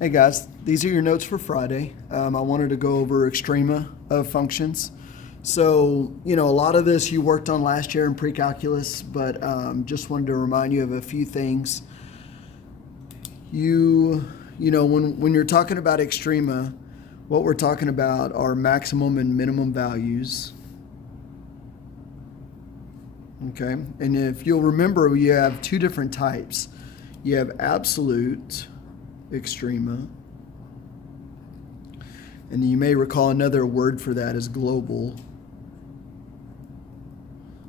Hey guys, these are your notes for Friday. I wanted to go over extrema of functions. So, a lot of this you worked on last year in pre-calculus, but just wanted to remind you of a few things. When you're talking about extrema, what we're talking about are maximum and minimum values. Okay, and if you'll remember, you have two different types. You have absolute extrema, and you may recall another word for that is global.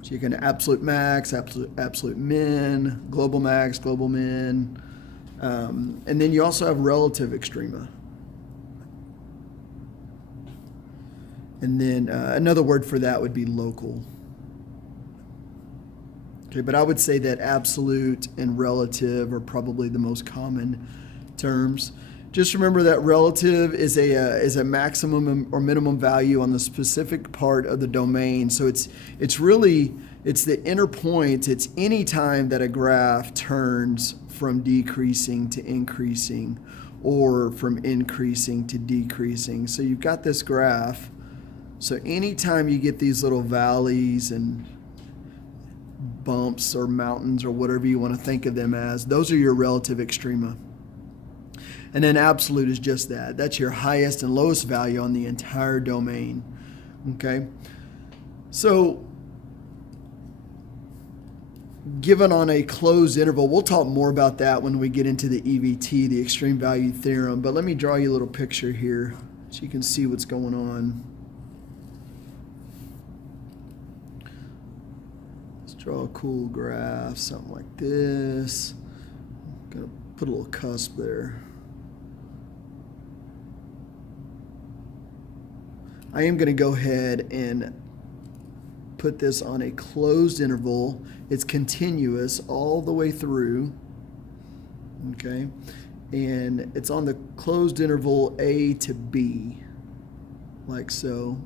So you can absolute max, absolute min, global max, global min, and then you also have relative extrema. And then another word for that would be local. Okay, but I would say that absolute and relative are probably the most common terms. Just remember that relative is a maximum or minimum value on the specific part of the domain. So it's the inner point. It's any time that a graph turns from decreasing to increasing or from increasing to decreasing. So you've got this graph. So anytime you get these little valleys and bumps or mountains or whatever you want to think of them as, those are your relative extrema. And then absolute is just that. That's your highest and lowest value on the entire domain. Okay? So, given on a closed interval, we'll talk more about that when we get into the EVT, the extreme value theorem. But let me draw you a little picture here so you can see what's going on. Let's draw a cool graph, something like this. I'm going to put a little cusp there. I am going to go ahead and put this on a closed interval. It's continuous all the way through, okay? And it's on the closed interval A to B, like so.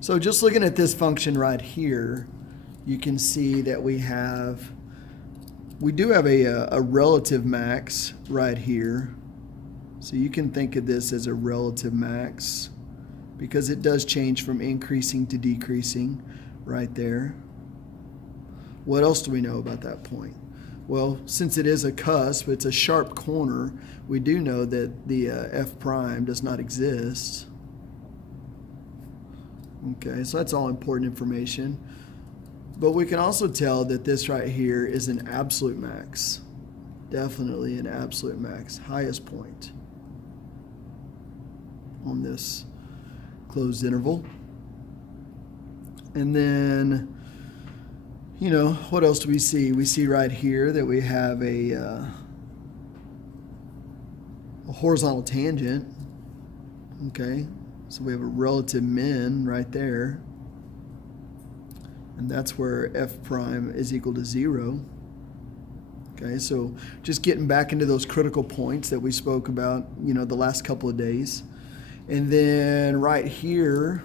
So just looking at this function right here, you can see that we do have a relative max right here. So you can think of this as a relative max because it does change from increasing to decreasing right there. What else do we know about that point? Well, since it is a cusp, it's a sharp corner, we do know that the f prime does not exist. Okay, so that's all important information. But we can also tell that this right here is an absolute max. Definitely an absolute max, highest point on this closed interval. And then, what else do we see? We see right here that we have a horizontal tangent. Okay, so we have a relative min right there. And that's where f prime is equal to 0. Okay, so just getting back into those critical points that we spoke about, the last couple of days. And then right here,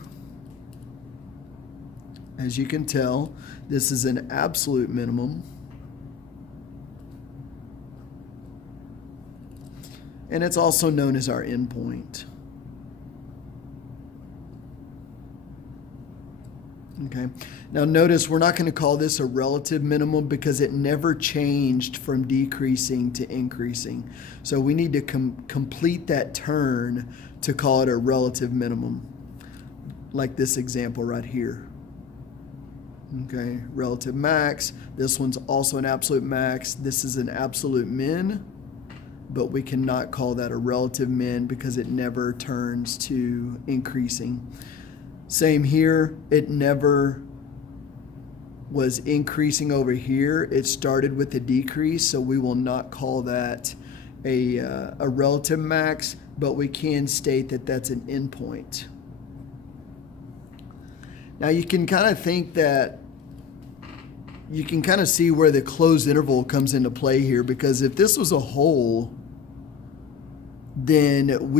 as you can tell, this is an absolute minimum. And it's also known as our endpoint. Okay. Now notice we're not going to call this a relative minimum because it never changed from decreasing to increasing. So we need to complete that turn to call it a relative minimum, like this example right here. Okay, relative max. This one's also an absolute max. This is an absolute min, but we cannot call that a relative min because it never turns to increasing. Same here, it never was increasing over here. It started with a decrease, so we will not call that a relative max, but we can state that that's an endpoint. Now you can kind of think that you can kind of see where the closed interval comes into play here, because if this was a hole, then